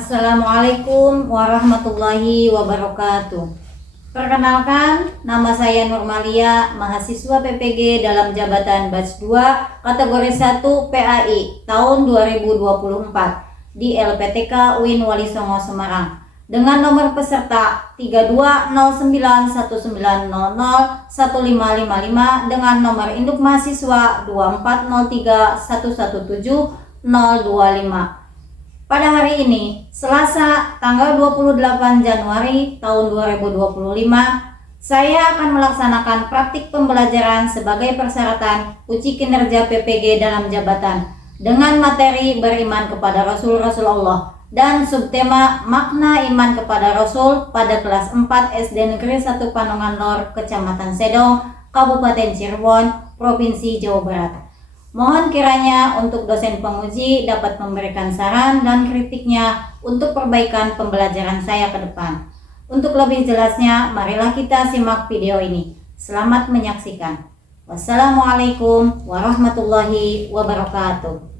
Assalamualaikum warahmatullahi wabarakatuh. Perkenalkan, nama saya Nurmalia, mahasiswa PPG dalam jabatan Batch 2, kategori 1 PAI tahun 2024 di LPTK UIN Wali Songo Semarang dengan nomor peserta 320919001555 dengan nomor induk mahasiswa 24031170025. Pada hari ini, Selasa, tanggal 28 Januari tahun 2025, saya akan melaksanakan praktik pembelajaran sebagai persyaratan uji kinerja PPG dalam jabatan dengan materi beriman kepada Rasul Allah dan subtema makna iman kepada Rasul pada kelas 4 SD Negeri 1 Panongan Lor, Kecamatan Sedong, Kabupaten Cirebon, Provinsi Jawa Barat. Mohon kiranya untuk dosen penguji dapat memberikan saran dan kritiknya untuk perbaikan pembelajaran saya ke depan. Untuk lebih jelasnya, marilah kita simak video ini. Selamat menyaksikan. Wassalamualaikum warahmatullahi wabarakatuh.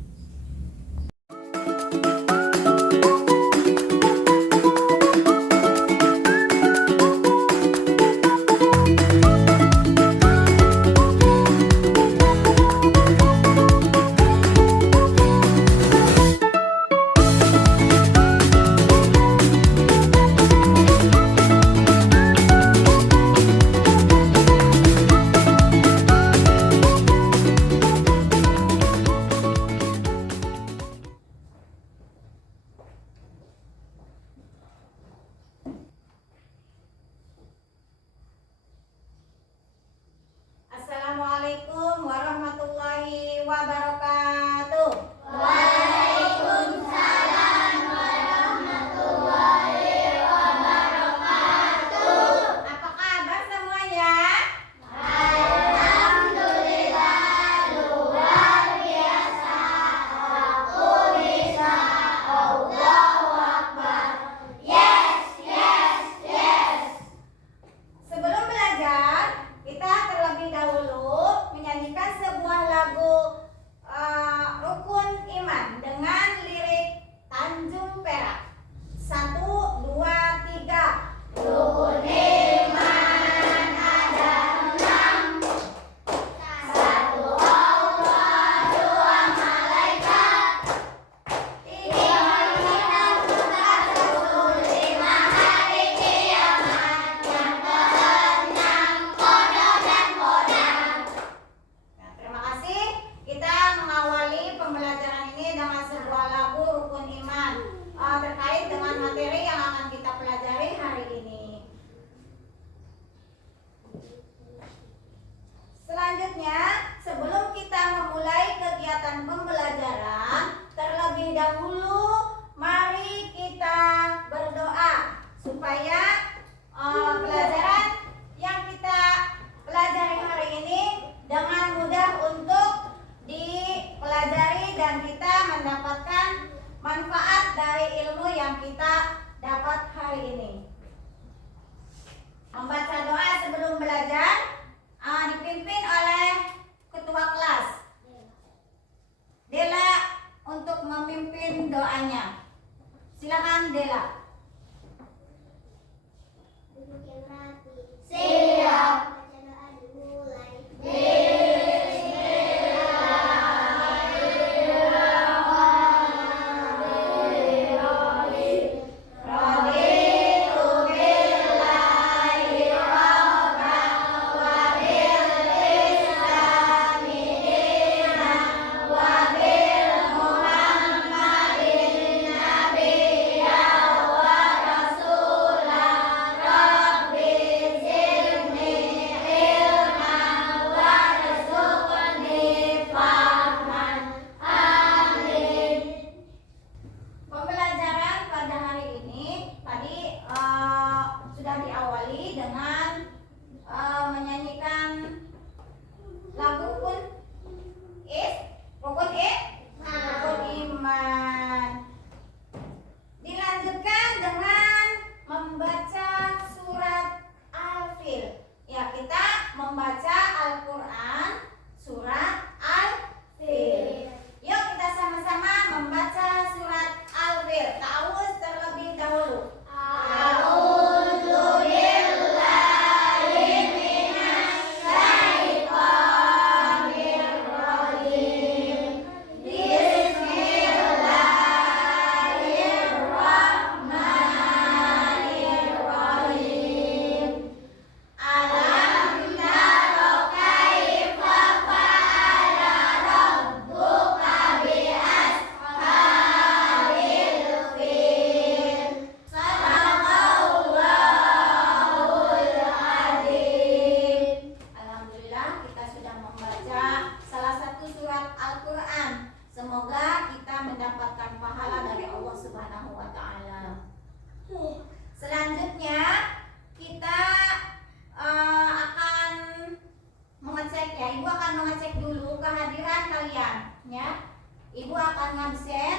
kehadiran kalian ya. Ibu akan ngabsen.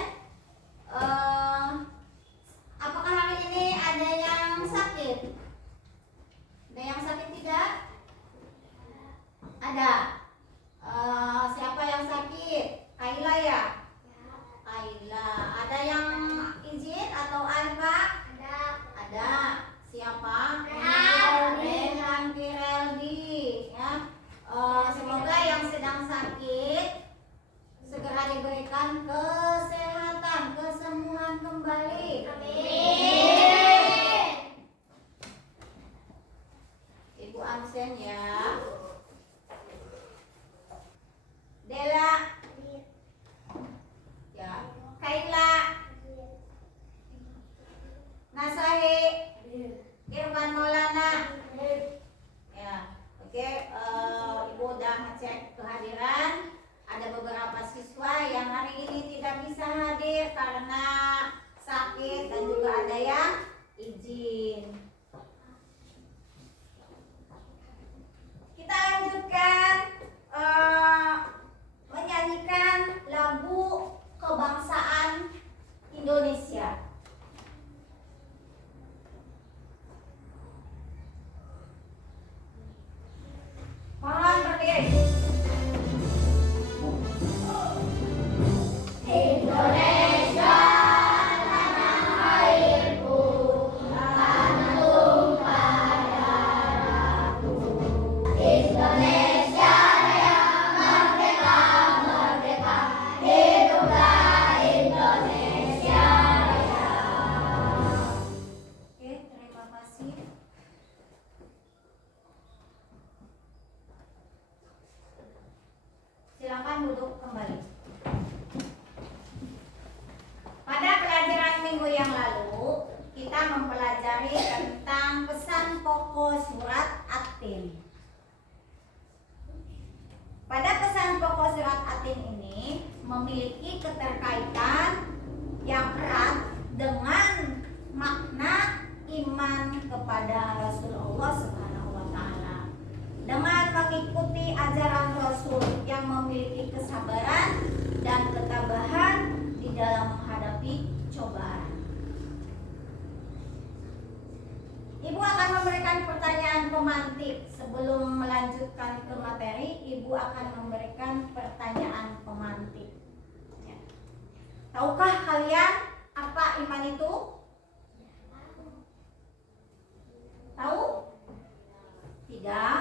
Apakah hari ini ada yang sakit? Ada yang sakit tidak? Ada. Siapa yang sakit? Kaila ya? Kaila. Ada yang izin atau Alfa? Ada. Siapa? Rehan Kireldi ya. Semoga yang sedang sakit segera diberikan kesehatan, kesembuhan kembali. Amin. Ibu absen ya. Dela ya. Kaila, Nasahi, Irfan Maulana ya. Oke, Ibu udah ngecek kehadiran. Ada beberapa siswa yang hari ini tidak bisa hadir karena sakit dan juga ada yang izin. Kita lanjutkan menyanyikan lagu kebangsaan Indonesia. Mohon berdiri. Indonesia tanah airku, tanah tumpah darahku. Indonesia Raya merdeka, merdeka, hiduplah Indonesia Raya. Oke, terima kasih. Silakan duduk kembali. Pada pelajaran minggu yang lalu, kita mempelajari tentang pesan pokok surat At-Tin. Pada pesan pokok surat At-Tin ini memiliki keterkaitan yang erat dengan makna iman kepada Rasulullah SWT. Dengan mengikuti ajaran Rasul yang memiliki kesabaran dan ketabahan di dalam menghadapi cobaan. Ibu akan memberikan pertanyaan pemantik. Sebelum melanjutkan ke materi, Ibu akan memberikan pertanyaan pemantik. Ya. Tahukah kalian apa iman itu? Tahu? Tidak?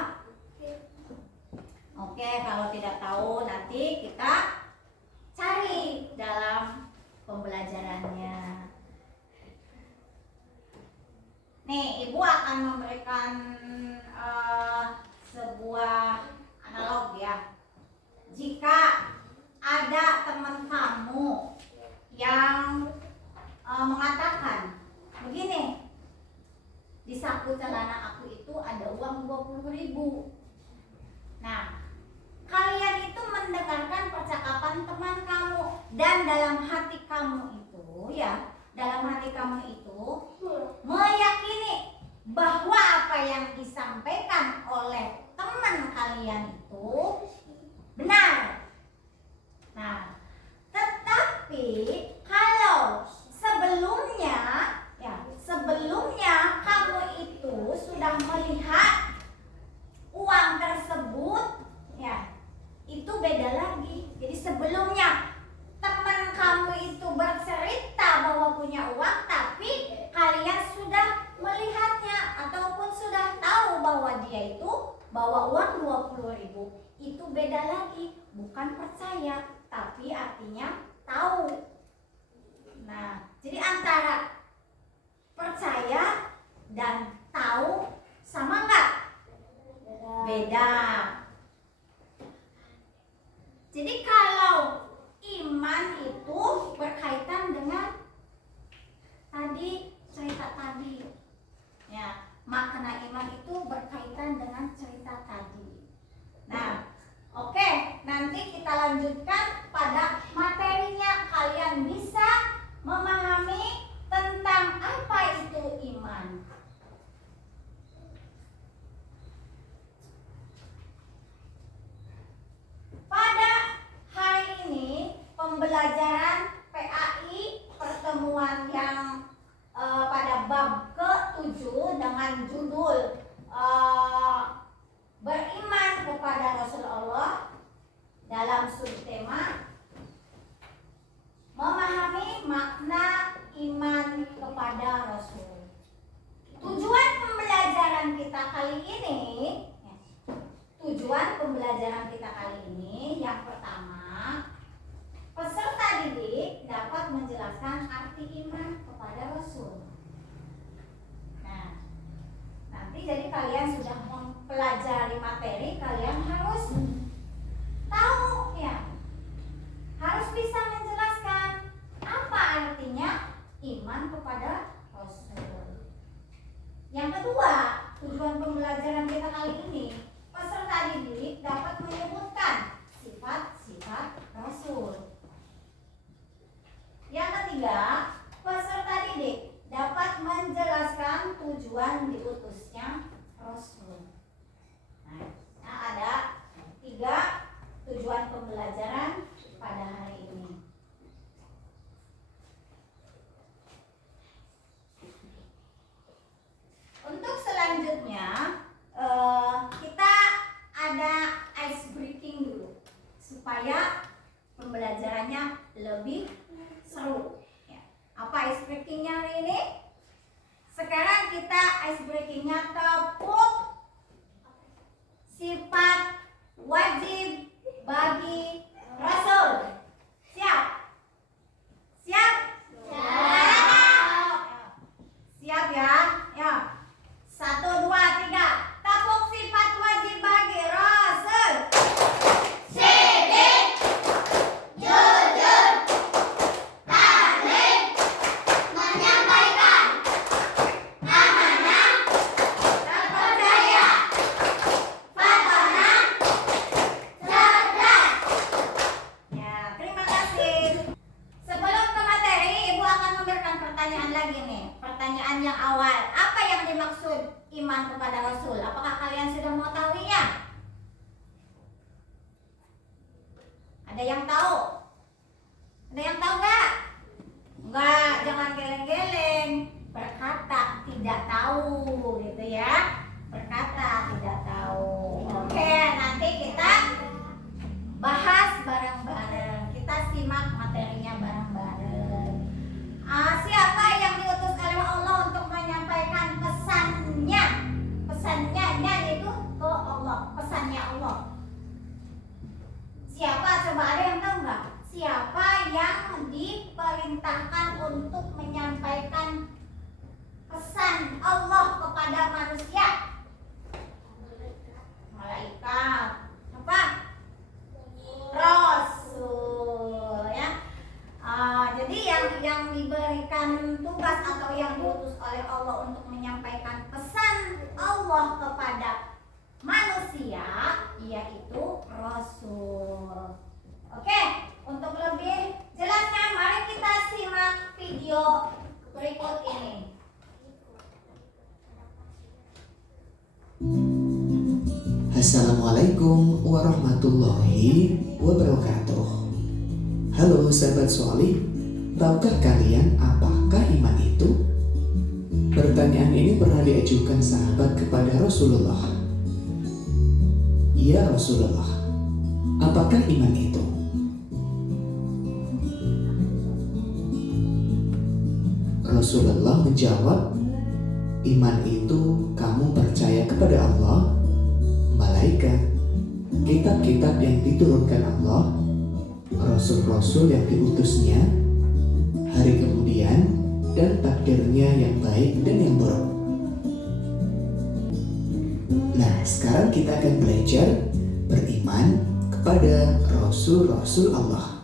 Oke, kalau tidak tahu nanti kita cari dalam pembelajarannya. Nih, Ibu akan memberikan sebuah analog ya. Jika ada teman kamu yang mengatakan begini, di saku celana aku itu ada uang 20.000. Nah, kalian itu mendengarkan percakapan teman kamu dan dalam hati kamu itu ya, dalam hati kamu itu meyakini bahwa apa yang disampaikan oleh teman kalian itu benar. Nah, tetapi kalau sebelumnya kamu itu sudah melihat uang tersebut ya, itu beda lagi. Jadi sebelumnya teman kamu itu bercerita bahwa punya uang, tapi kalian sudah melihatnya ataupun sudah tahu bahwa dia itu bawa uang 20.000. Itu beda lagi, bukan percaya, tapi artinya tahu. Nah, jadi antara percaya dan tahu sama enggak? Beda. Jadi kalau iman itu berkaitan dengan tadi cerita tadi ya, makna iman itu berkaitan dengan cerita tadi. Nah, oke, nanti kita lanjutkan pada materinya. Kalian bisa memahami tentang apa itu iman. Pada pembelajaran PAI pertemuan yang pada bab ke-7 dengan judul beriman kepada Rasulullah dalam subtema memahami makna iman kepada Rasul. Tujuan pembelajaran kita kali ini yang pertama, peserta didik dapat menjelaskan arti iman kepada Rasul. Nah, nanti jadi kalian sudah mempelajari materi, kalian harus tahu ya, harus bisa menjelaskan apa artinya iman kepada Rasul. Yang kedua, tujuan pembelajaran kita kali ini, peserta didik dapat menyebutkan sifat-sifat Rasul. Yang ketiga, peserta didik dapat menjelaskan tujuan diutusnya Rasul. Nah, ada 3 tujuan pembelajaran pada hari ini. Untuk selanjutnya kita ada ice breaking dulu supaya pembelajarannya lebih seru. Ya. Apa ice breakingnya hari ini? Sekarang kita ice breakingnya tepuk sifat wajib bagi Rasul. Siap? Siap? Siap ya? Ya. 1, 2, 3. Tepuk sifat wajib bagi Rasul. Sidik, jujur, adil, menyampaikan, amanah, terpercaya, fatonah, cerdas. Ya, terima kasih. Sebelum ke materi, Ibu akan memberikan pertanyaan lagi nih. Pertanyaan yang awal, apa yang dimaksud iman kepada Rasul? Apakah kalian sudah mengetahuinya? Ada yang tahu? Ada yang tahu nggak? Enggak, jangan geleng-geleng. Berkata tidak tahu, gitu ya. Berkata tidak tahu. Oke, nanti kita bahas bareng-bareng. Kita simak materinya bareng-bareng. Siapa yang diutus oleh Allah untuk menyampaikan pesannya? Pesannya itu ke Allah, pesannya Allah. Siapa? Coba ada yang tahu nggak? Siapa yang diperintahkan untuk menyampaikan pesan Allah kepada manusia? Malaikat. Apa? Rasul ya. Jadi yang diberikan tugas atau yang diutus oleh Allah untuk menyampaikan pesan Allah kepada manusia yaitu Rasul. Oke, untuk lebih jelasnya mari kita simak video berikut ini. Assalamualaikum warahmatullahi wabarakatuh. Halo sahabat solih, tahukah kalian apakah iman itu? Pertanyaan ini pernah diajukan sahabat kepada Rasulullah. Ya Rasulullah, apakah iman itu? Rasulullah menjawab, iman itu kamu percaya kepada Allah, malaikat, kitab-kitab yang diturunkan Allah, rasul-rasul yang diutusnya, hari kemudian, dan takdirnya yang baik dan yang buruk. Nah, sekarang kita akan belajar beriman kepada rasul-rasul Allah.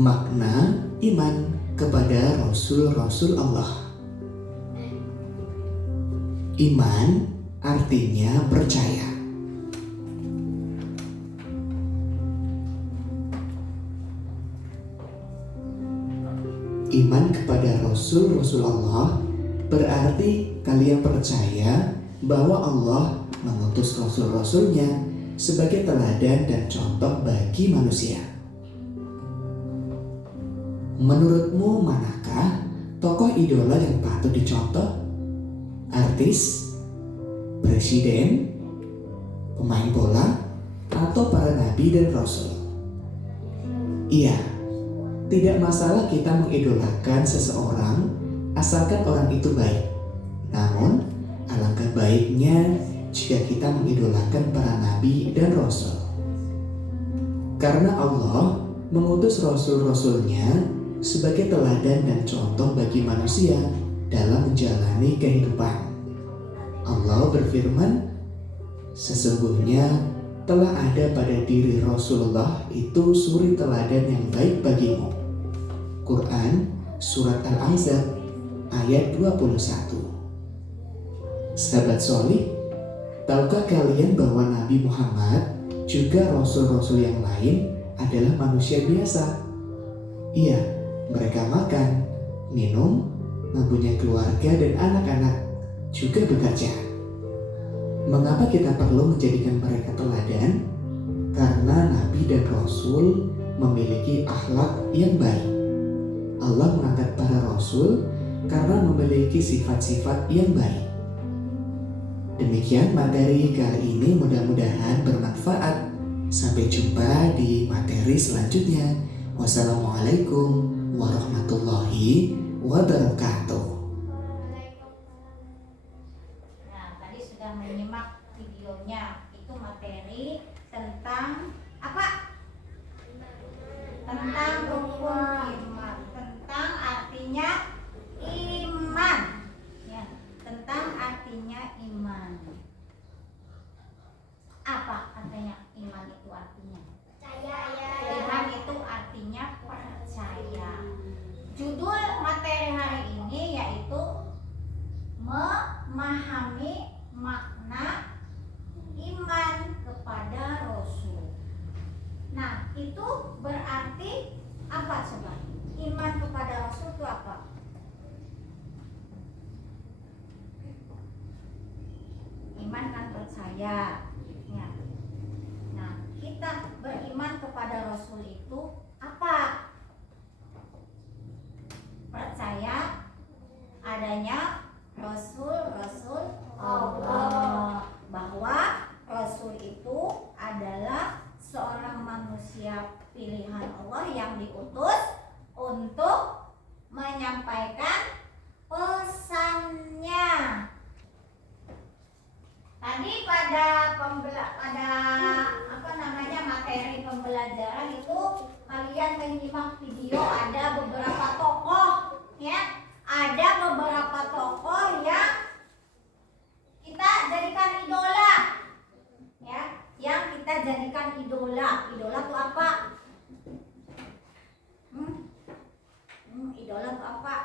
Makna iman kepada rasul-rasul Allah. Iman artinya percaya. Iman kepada Rasul-Rasul Allah berarti kalian percaya bahwa Allah mengutus Rasul-Rasulnya sebagai teladan dan contoh bagi manusia. Menurutmu manakah tokoh idola yang patut dicontoh? Artis, presiden, pemain bola, atau para nabi dan rasul? Iya, tidak masalah kita mengidolakan seseorang asalkan orang itu baik. Namun, alangkah baiknya jika kita mengidolakan para nabi dan rasul. Karena Allah mengutus rasul-rasulnya sebagai teladan dan contoh bagi manusia dalam menjalani kehidupan. Allah berfirman, sesungguhnya telah ada pada diri Rasulullah itu suri teladan yang baik bagimu. Quran Surat Al-Ahzab ayat 21. Sahabat solih, tahukah kalian bahwa Nabi Muhammad juga rasul-rasul yang lain adalah manusia biasa? Iya, mereka makan, minum, mempunyai keluarga dan anak-anak, juga bekerja. Mengapa kita perlu menjadikan mereka teladan? Karena Nabi dan Rasul memiliki akhlak yang baik. Allah mengangkat para Rasul karena memiliki sifat-sifat yang baik. Demikian materi kali ini, mudah-mudahan bermanfaat. Sampai jumpa di materi selanjutnya. Wassalamualaikum warahmatullahi wabarakatuh. Nah, tadi sudah menyimak videonya. Itu materi tentang apa? Tentang rukun iman, tentang artinya iman. Ya, tentang artinya iman. Apa artinya iman itu artinya? Iman itu artinya percaya. Judul materi hari ini yaitu memahami makna iman kepada Rasul. Nah, itu berarti apa coba? Iman kepada Rasul itu apa? Iman kan percaya. Ya. Nah, kita beriman kepada Rasul itu apa? Percaya adanya Rasul Allah, bahwa Rasul itu adalah seorang manusia pilihan Allah yang diutus untuk menyampaikan pesannya. Tadi pada materi pembelajaran itu kalian menyimak video, ada beberapa tokoh ya, ada beberapa tokoh yang kita jadikan idola ya, yang kita jadikan idola. Idola itu apa? Idola itu apa?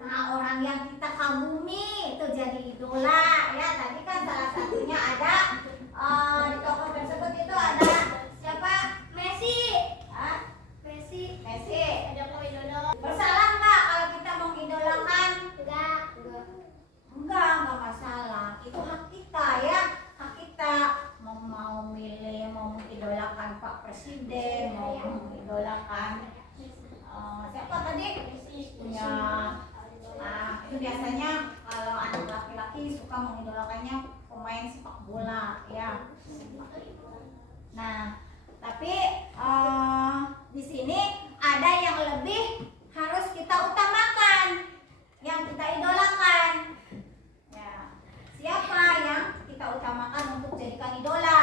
Nah, orang yang kita kagumi itu jadi idola ya. Tadi kan salah satunya ada di tokoh tersebut itu ada siapa? Messi. Messi. Bersalah nggak kalau kita mengidolakan? Enggak masalah. Itu hak kita ya. Hak kita mau milih, mau mengidolakan Pak Presiden, mau mengidolakan siapa tadi? Punya. Nah, itu biasanya kalau anak laki-laki suka mengidolakannya pemain sepak bola ya. Nah, tapi di sini ada yang lebih harus kita utamakan, yang kita idolakan. Ya, siapa yang kita utamakan untuk jadikan idola?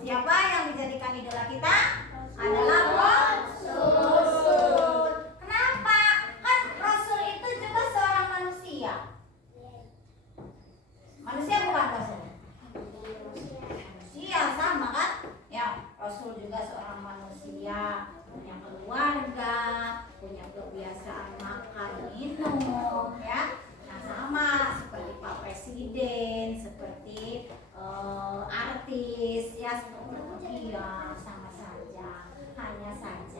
Siapa yang dijadikan idola kita? Adalah Rasul. Kenapa? Kan Rasul itu juga seorang manusia. Manusia bukan Rasul? Manusia sama kan? Ya, Rasul juga seorang manusia, punya keluarga, punya kebiasaan makan minum ya. Nah, sama seperti Pak Presiden, seperti artis ya, seperti dia, sama saja. Hanya saja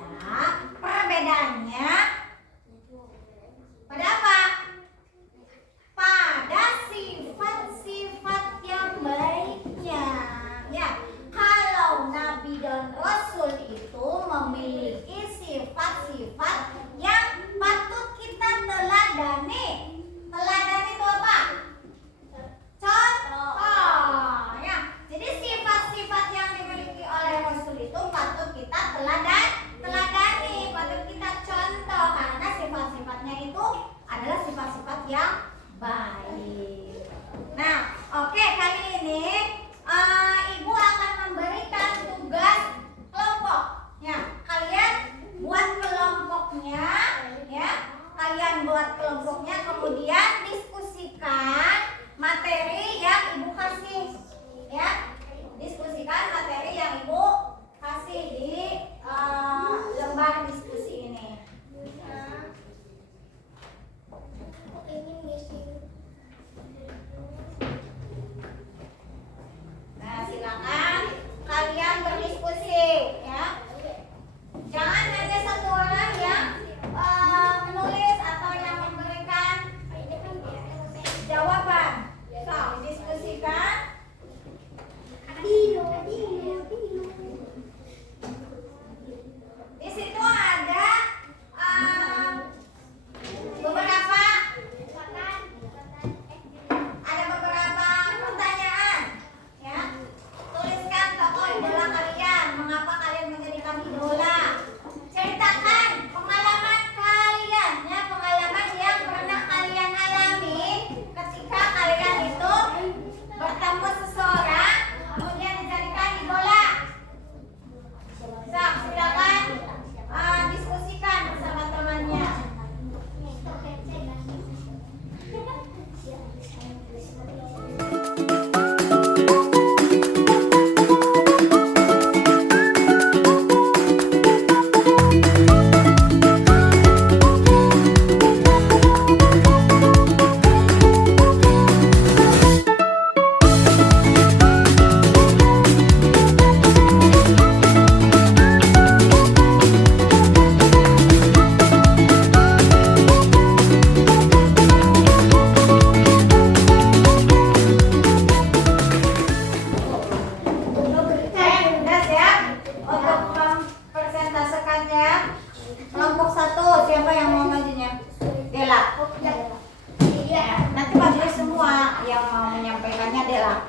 Dela.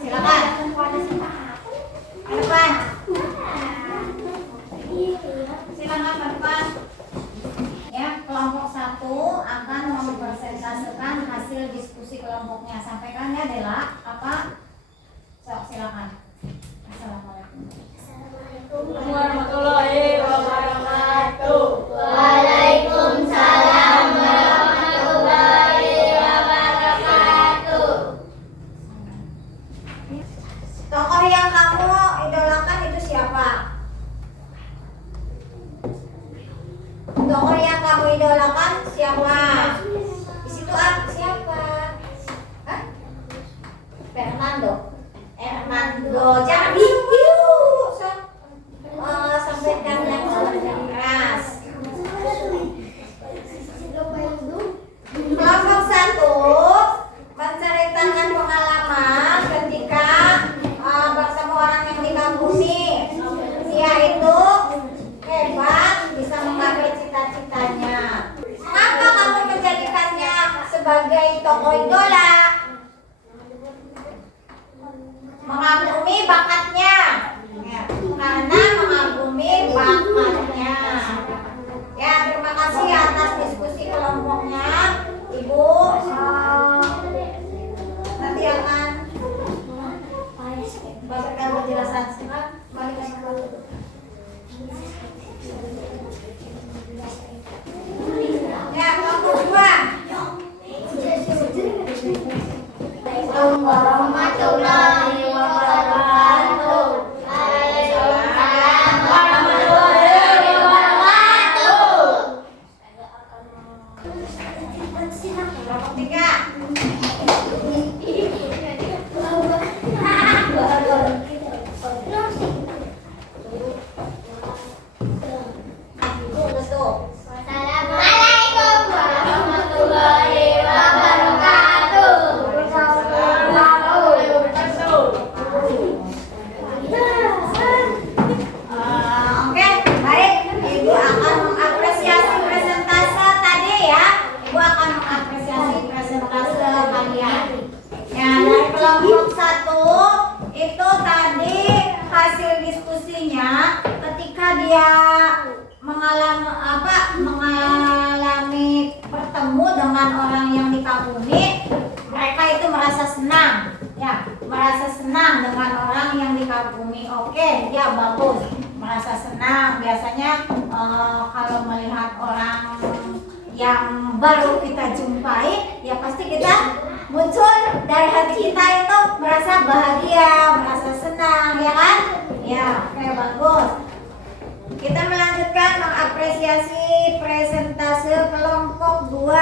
Silakan. Ke depan. Silakan ke depan. Ya, kelompok 1 akan mempresentasikan hasil diskusi kelompoknya. Sampaikan ya Dela. Apa? Silakan. Assalamualaikum. Warahmatullahi wabarakatuh. Waalaikumsalam warahmatullahi wabarakatuh. Tokoh yang kamu idolakan itu siapa? Tokoh yang kamu idolakan siapa? Di situ siapa? Hah? Fernando. Jangan sampaikan yang keras. Kelompok 1 menceritakan pengalaman ketika bersama orang yang dikagumi. Dia itu hebat, bisa menggapai cita-citanya. Mengapa kamu menjadikannya sebagai tokoh idola? Mengagumi bakatnya, ya, karena mengagumi bakatnya. Ya, terima kasih atas diskusi kelompoknya, Ibu. Nanti akan berikan penjelasan. Balik ke sekolah. Ya, kelompok 2. Warahmatullahi wabarakatuh. Waalaikumsalam warahmatullahi wabarakatuh. Kelompok 3. Assalamualaikum warahmatullahi wabarakatuh. Oke, baik. Ibu akan mengapresiasi presentase tadi ya. Ibu akan mengapresiasi presentase kalian. Ya, dari kelompok 1 itu tadi hasil diskusinya ketika dia mengalami bertemu dengan orang yang dikagumi, mereka itu merasa senang. Ya, merasa senang dengan orang yang dikagumi. Oke, ya bagus. Merasa senang. Biasanya kalau melihat orang yang baru kita jumpai, ya pasti kita muncul dari hati kita itu merasa bahagia, merasa senang, ya kan? Ya, oke, bagus. Kita melanjutkan mengapresiasi presentase kelompok 2.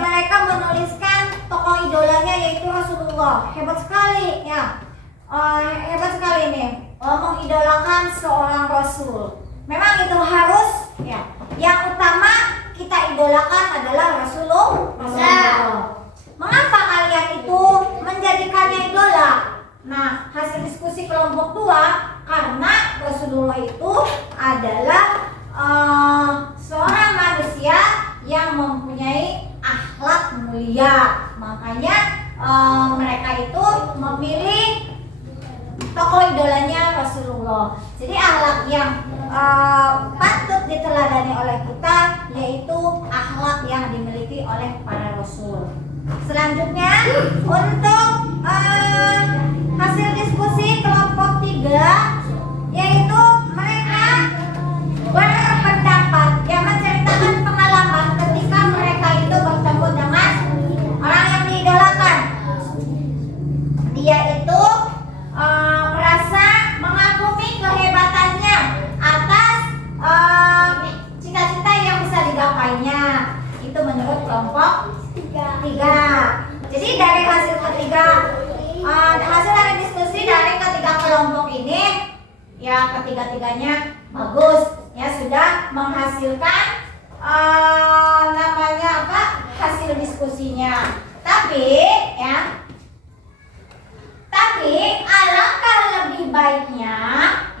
Mereka menuliskan tokoh idolanya yaitu Rasulullah. Hebat sekali ya. Hebat sekali nih. Mengidolakan seorang Rasul. Memang itu harus ya. Yang utama kita idolakan adalah Rasulullah. Mengapa kalian itu menjadikannya idola? Nah, hasil diskusi kelompok 2 karena Rasulullah itu adalah seorang manusia yang mempunyai akhlak mulia. Makanya mereka itu memilih tokoh idolanya Rasulullah. Jadi akhlak yang patut diteladani oleh kita yaitu akhlak yang dimiliki oleh para rasul. Selanjutnya untuk hasil diskusi kelompok 3 yaitu mereka berpendapat yang menceritakan pengalaman ketika mereka itu bertemu dengan orang yang diidolakan. Dia itu merasa mengagumi kehebatannya atas cita-cita yang bisa digapainya. Itu menurut kelompok 3. Jadi dari hasil dari diskusi dari ketiga kelompok ini, ya ketiga-tiganya bagus, ya sudah menghasilkan hasil diskusinya. Tapi alangkah lebih baiknya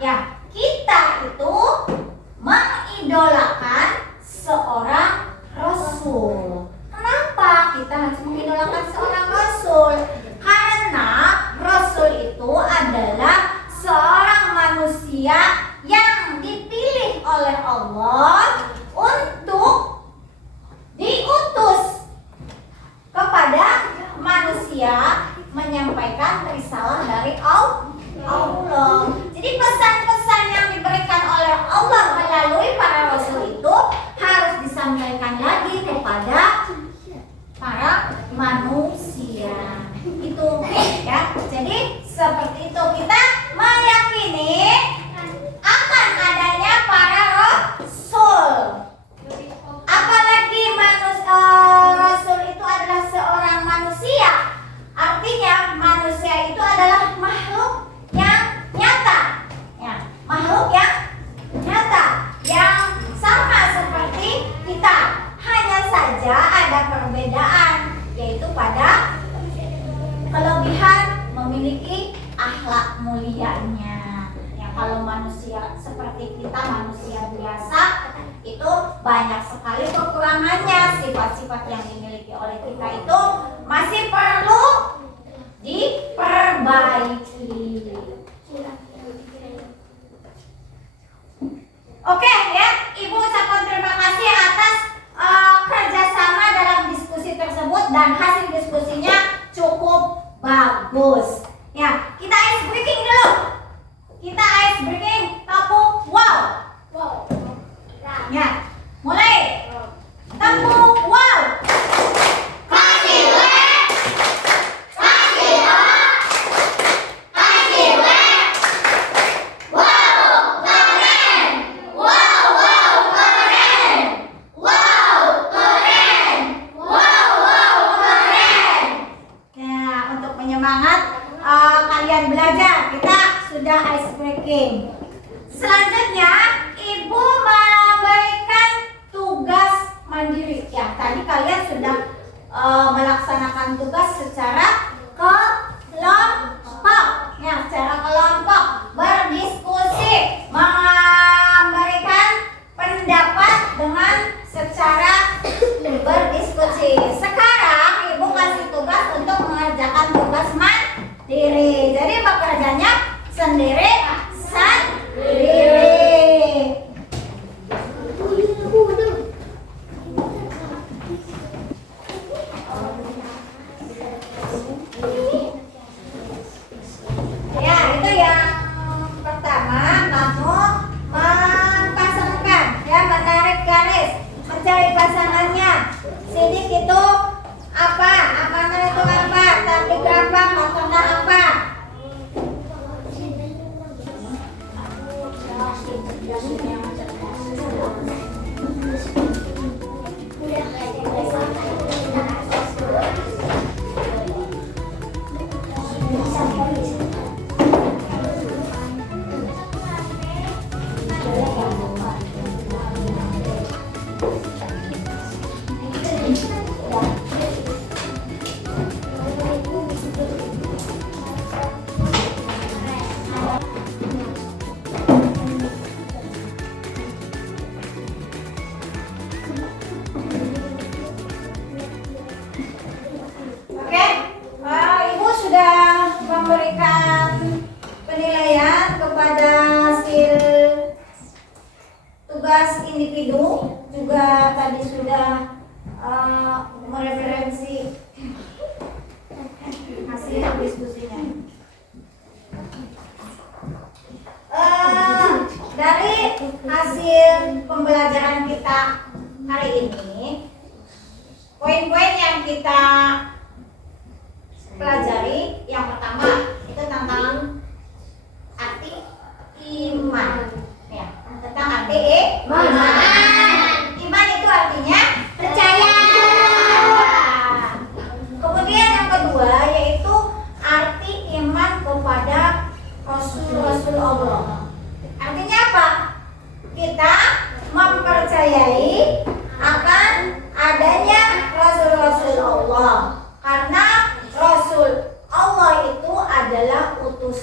ya kita itu mengidolakan seorang rasul. Kenapa kita harus mengidolakan seorang rasul? Karena menyampaikan risalah dari Allah. Jadi pesan-pesan yang diberikan oleh Allah melalui para rasul itu harus disampaikan lagi kepada para manusia. Itu ya. Jadi seperti itu, kita meyakini akan adanya para rasul. Apalagi rasul itu adalah seorang manusia. Artinya manusia itu adalah makhluk yang nyata. Ya, makhluk yang nyata, yang sama seperti kita. Hanya saja ada perbedaan, yaitu pada kelebihan memiliki akhlak mulianya. Ya, kalau manusia seperti kita, manusia biasa, itu banyak sekali kekurangannya. Sifat-sifat yang dimiliki oleh kita itu masih perlu diperbaiki. Oke ya, Ibu ucapkan terima kasih atas kerjasama dalam diskusi tersebut, dan hasil diskusinya cukup bagus. Ya, kita ice breaking dulu. Kita ice breaking tepuk wow. Ya, mulai. Tepuk wow. Kasih web, kasih O, kasih web. Wow, keren. Wow, wow, keren. Wow, keren. Wow, wow, keren. Ya, untuk penyemangat kalian belajar, kita sudah ice breaking. Selanjutnya, Ibu memberikan tugas mandiri. Ya, tadi kalian sudah melaksanakan tugas secara kelompok. Ya, secara kelompok, berdiskusi, memberikan pendapat dengan secara berdiskusi. Sekarang Ibu kasih tugas untuk mengerjakan tugas mandiri. Jadi bekerjanya sendiri. Ya, itu yang pertama, kamu memasangkan, ya, menarik garis, mencari pasangannya. Sidik itu apa? Amanah itu apa? Tablik apa? Matengah apa? Oke, Ibu sudah memberikan penilaian kepada hasil tugas individu, juga tadi sudah mereferensi hasil diskusinya. Dari hasil pembelajaran kita hari ini, poin-poin yang kita pelajari, yang pertama itu tentang arti iman. Ya, tentang arti iman. Iman itu artinya percaya. Kemudian yang kedua yaitu arti iman kepada Rasul-Rasul Allah. Artinya apa? Kita mempercayai akan adanya Rasul-Rasul Allah, karena Rasul Allah itu adalah utusan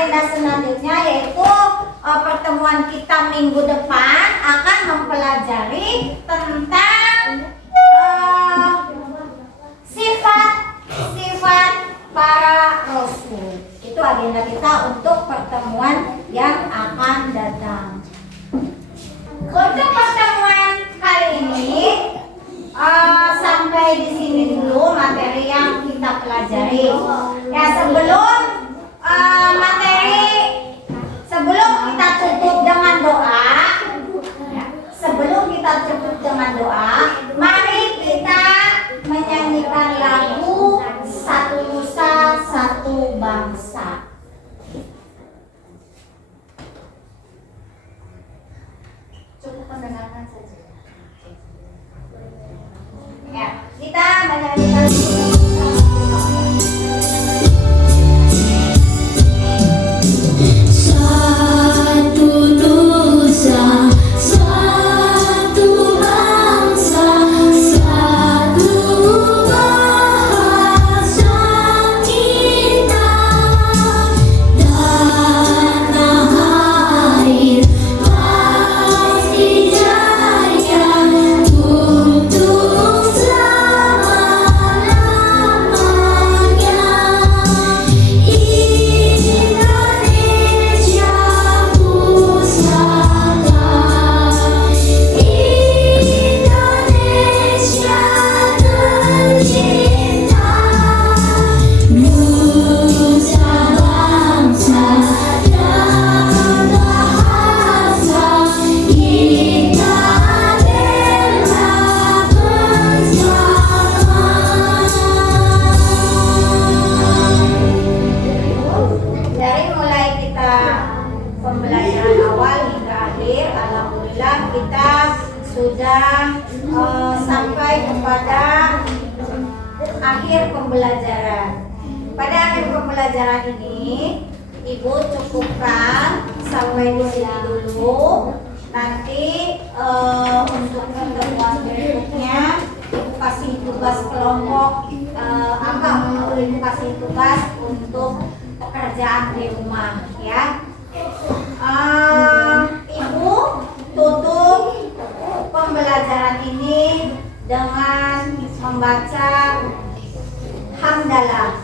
agenda selanjutnya yaitu pertemuan kita minggu depan akan mempelajari tentang sifat-sifat para rasul. Itu agenda kita untuk pertemuan yang akan datang. Untuk pertemuan kali ini sampai di sini dulu materi yang kita pelajari. Ya, sebelum kita tutup dengan doa, mari kita menyanyikan lagu Satu Nusa Satu Bangsa. Cukup mendengarkan saja. Ya, kita menyanyikan Satu nusa, satu bangsa, satu bahasa kita. Tanah air pasti jaya untuk selama-lamanya. Indonesia pusaka, Indonesia tercinta, nusa bangsa dan bahasa kita bela bersama. dari mulai kita pembelajaran awal hingga akhir, alhamdulillah kita sudah sampai kepada akhir pembelajaran. Pada akhir pembelajaran ini, Ibu cukupkan sampai di sini dulu. Nanti untuk pertemuan berikutnya, Ibu kasih tugas kelompok Ibu kasih tugas untuk pekerjaan di rumah, ya. Ibu tutup pembelajaran ini dengan membaca hamdalah.